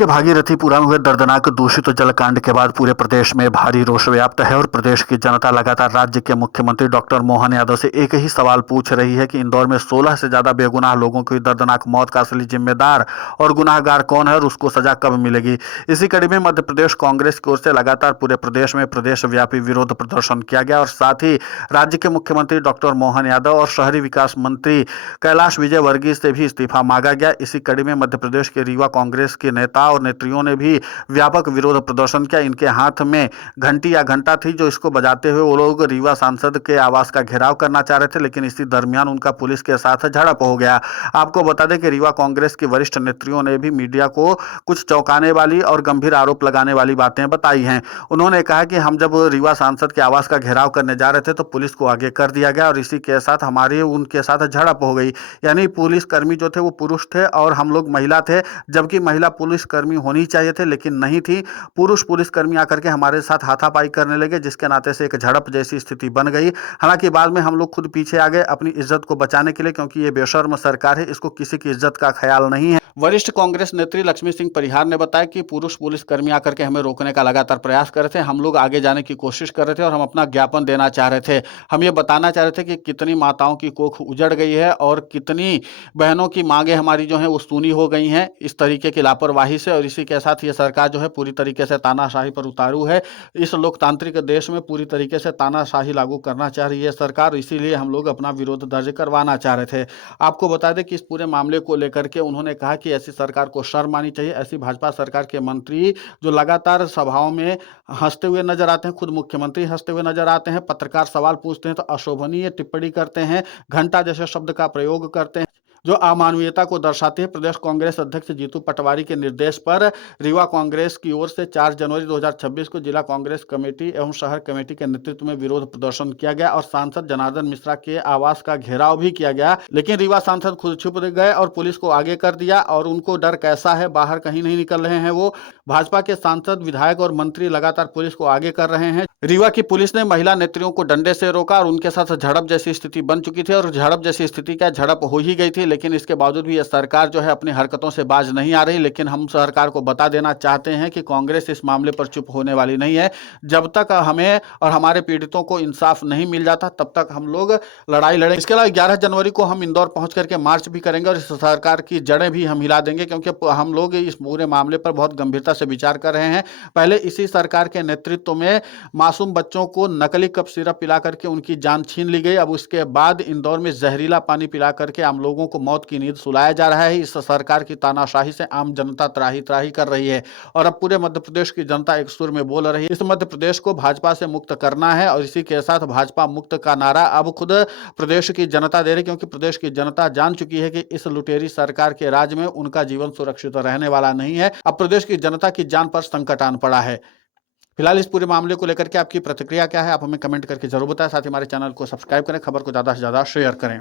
के भागीरथीपुरा में हुए दर्दनाक दूषित जलकांड के बाद पूरे प्रदेश में भारी रोष व्याप्त है और प्रदेश की जनता लगातार राज्य के मुख्यमंत्री डॉक्टर मोहन यादव से एक ही सवाल पूछ रही है कि इंदौर में 16 से ज्यादा बेगुनाह लोगों की दर्दनाक मौत का असली जिम्मेदार और गुनाहगार कौन है और उसको सजा कब मिलेगी। इसी कड़ी में मध्य प्रदेश कांग्रेस की ओर से लगातार पूरे प्रदेश में प्रदेश व्यापी विरोध प्रदर्शन किया गया और साथ ही राज्य के मुख्यमंत्री डॉक्टर मोहन यादव और शहरी विकास मंत्री कैलाश विजयवर्गीय से भी इस्तीफा मांगा गया। इसी कड़ी में मध्य प्रदेश के रीवा कांग्रेस के नेता और नेत्रियों ने भी व्यापक विरोध प्रदर्शन किया। इनके हाथ में घंटी या घंटा थी जो इसको बजाते हुए वो लोग रीवा सांसद के आवास का घेराव करना चाह रहे थे, लेकिन इसी दरमियान उनका पुलिस के साथ झड़प हो गया। आपको बता दें कि रीवा कांग्रेस के वरिष्ठ नेत्रियों ने भी मीडिया को कुछ चौंकाने वाली और गंभीर आरोप लगाने वाली बातें बताई हैं। उन्होंने कहा कि हम जब रीवा सांसद के आवास का घेराव करने जा रहे थे तो पुलिस को आगे कर दिया गया और इसी के साथ हमारी उनके साथ झड़प हो गई। यानी पुलिस कर्मी जो थे वो पुरुष थे और हम लोग महिला थे, जबकि महिला पुलिस कर्मी होनी चाहिए थे लेकिन नहीं थी। पुरुष पुलिसकर्मी आकर के हमारे साथ हाथापाई करने लगे, जिसके नाते से एक झड़प जैसी स्थिति बन गई। हालांकि बाद में हम लोग खुद पीछे आ गए अपनी इज्जत को बचाने के लिए, क्योंकि ये बेशर्म सरकार है, इसको किसी की इज्जत का ख्याल नहीं है। वरिष्ठ कांग्रेस नेत्री लक्ष्मी सिंह परिहार ने बताया कि पुरुष पुलिसकर्मी आकर के हमें रोकने का लगातार प्रयास कर रहे थे। हम लोग आगे जाने की कोशिश कर रहे थे और हम अपना ज्ञापन देना चाह रहे थे। हम ये बताना चाह रहे थे कि कितनी माताओं की कोख उजड़ गई है और कितनी बहनों की मांगे हमारी जो है वो सूनी हो गई हैं इस तरीके की लापरवाही से। और इसी के साथ ये सरकार जो है पूरी तरीके से तानाशाही पर उतारू है। इस लोकतांत्रिक देश में पूरी तरीके से तानाशाही लागू करना चाह रही है सरकार, इसीलिए हम लोग अपना विरोध दर्ज करवाना चाह रहे थे। आपको बता दें कि इस पूरे मामले को लेकर के उन्होंने कहा कि ऐसी सरकार को शर्म आनी चाहिए। ऐसी भाजपा सरकार के मंत्री जो लगातार सभाओं में हंसते हुए नजर आते हैं, खुद मुख्यमंत्री हंसते हुए नजर आते हैं, पत्रकार सवाल पूछते हैं तो अशोभनीय टिप्पणी करते हैं, घंटा जैसे शब्द का प्रयोग करते हैं जो अमानवीयता को दर्शाते हैं। प्रदेश कांग्रेस अध्यक्ष जीतू पटवारी के निर्देश पर रीवा कांग्रेस की ओर से 4 जनवरी 2026 को जिला कांग्रेस कमेटी एवं शहर कमेटी के नेतृत्व में विरोध प्रदर्शन किया गया और सांसद जनार्दन मिश्रा के आवास का घेराव भी किया गया। लेकिन रीवा सांसद खुद छुप गए और पुलिस को आगे कर दिया और उनको डर कैसा है, बाहर कहीं नहीं निकल रहे हैं। वो भाजपा के सांसद, विधायक और मंत्री लगातार पुलिस को आगे कर रहे हैं। रीवा की पुलिस ने महिला नेत्रियों को डंडे से रोका और उनके साथ झड़प जैसी स्थिति बन चुकी थी और झड़प जैसी स्थिति क्या, झड़प हो ही गई थी। लेकिन इसके बावजूद भी यह सरकार जो है अपनी हरकतों से बाज नहीं आ रही। लेकिन हम सरकार को बता देना चाहते हैं कि कांग्रेस इस मामले पर चुप होने वाली नहीं है। जब तक हमें और हमारे पीड़ितों को इंसाफ नहीं मिल जाता तब तक हम लोग लड़ाई लड़ेंगे। इसके अलावा 11 जनवरी को हम इंदौर पहुंच करके मार्च भी करेंगे और इस सरकार की जड़ें भी हम हिला देंगे, क्योंकि हम लोग इस पूरे मामले पर बहुत गंभीरता से विचार कर रहे हैं। पहले इसी सरकार के नेतृत्व में मासूम बच्चों को नकली कप सिरप पिला करके उनकी जान छीन ली गई। अब उसके बाद इंदौर में जहरीला पानी पिला करके आम लोगों को मौत की नींद सुलाया जा रहा है। इस सरकार की तानाशाही से आम जनता त्राही त्राही कर रही है और अब पूरे मध्य प्रदेश की जनता एक सुर में बोल रही है। इस मध्य प्रदेश को भाजपा से मुक्त करना है और इसी के साथ भाजपा मुक्त का नारा अब खुद प्रदेश की जनता दे रही, क्योंकि प्रदेश की जनता जान चुकी है कि इस लुटेरी सरकार के राज में उनका जीवन सुरक्षित रहने वाला नहीं है। अब प्रदेश की जनता की जान पर संकट आन पड़ा है। फिलहाल इस पूरे मामले को लेकर के आपकी प्रतिक्रिया क्या है, आप हमें कमेंट करके जरूर बताएं। साथ ही हमारे चैनल को सब्सक्राइब करें, खबर को ज्यादा से ज्यादा शेयर करें।